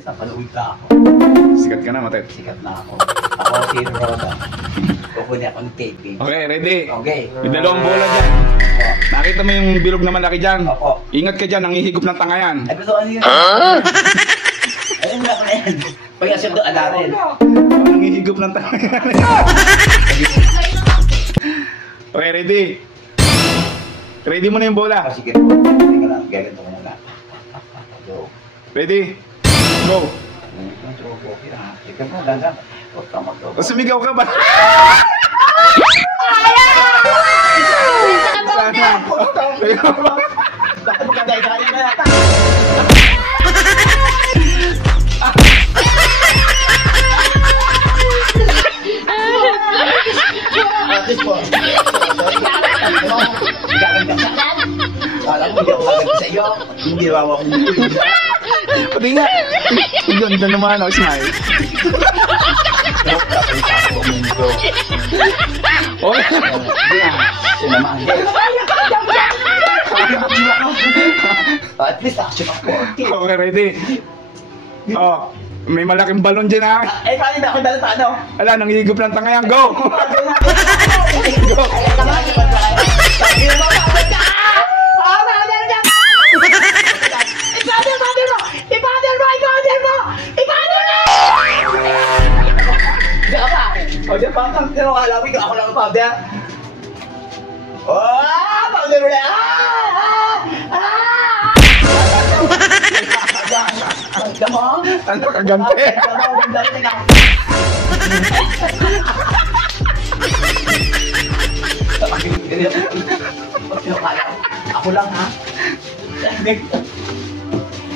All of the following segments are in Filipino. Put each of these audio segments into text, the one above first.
Napanood ka ako. Sikat ka na, Matet. Sikat na ako. Ako si Roda. Kukunin ako ng taping. Okay, ready? Okay. Yung dalawang bola dyan. Nakita mo yung bilog na malaki dyan? Opo. Ingat ka dyan, nangihigop ng tanga yan. Ay, gusto ano yun? Ayun na ako na yan. Pag asya doon, alarin. Nangihigop ng tanga yan. Okay, ready? Ready mo na yung bola. Oh, sige po. Teka lang, gaganto ko muna. Go. Ready? Go. Teka mo, dandan. Huwag ka mag-go. Sumigaw ka ba? Bakit mo kagaya-gaya na yata? Atis po. Gaganda ka. Alam mo, hindi ako gaganda sa iyo. Hindi rawa akong mundo. Pati nga. Ang ganda naman ako, smile. Okay. Sinamahan. At least action ako. Okay, ready? Oh, may malaking balon dyan ha. Eh, paano ba ako dala paano? Ala, nangihigop ng tanga yan. Go! Go! O, diyan pa ang kalawin ko. Ako lang ang powder. Oh, powder ulit. Ganda mo? Ano kagante? Ganda mo, ganda rin ako. Ako lang, ha?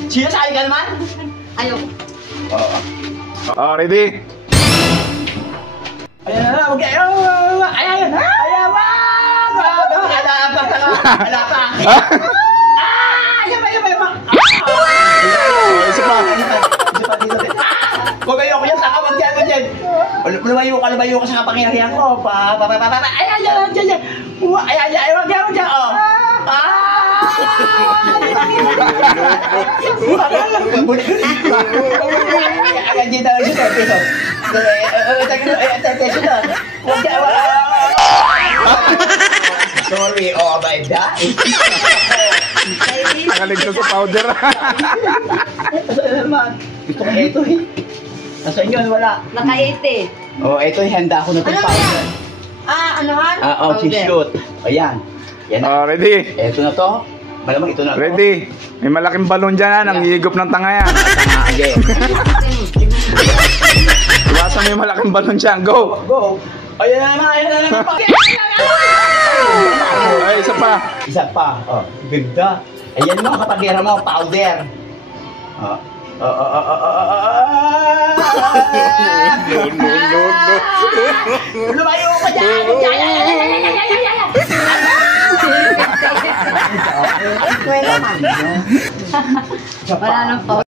Sino sa ka naman? Ayaw. Oh, ready? Ayan na, huwag kayo. Ayan, ayan, wala pa. Ayan pa. Isa pa. Huwag kayo ako yan, takawag dyan. Lumayo ka sa kapangyarihan ko. Ayan, dyan. Ayan, huwag dyan, oh. Ayan, dyan tayo dito. Sorry, oh my God. Nakaligtas sa powder. Gusto ko ito eh. Nasa inyo, wala. Naka-80. Oh, ito yung handa ko na itong Ano powder. Anuhan? Oh, shoot. Ayan. Yan na. Oh, ready? Ito na to. Malamang ito na to. Ready? May malaking balon dyan ha. Nangihigop ng tanga yan. Tanga again. Iwasan mo yung malaking balon dyan. Go! Go. Ayan na naman. Ay, isa pa. Isa pa. Oh, ganda. Ayan mo, kapagera mo, powder. Lumayo ka dyan! Wala nang pause.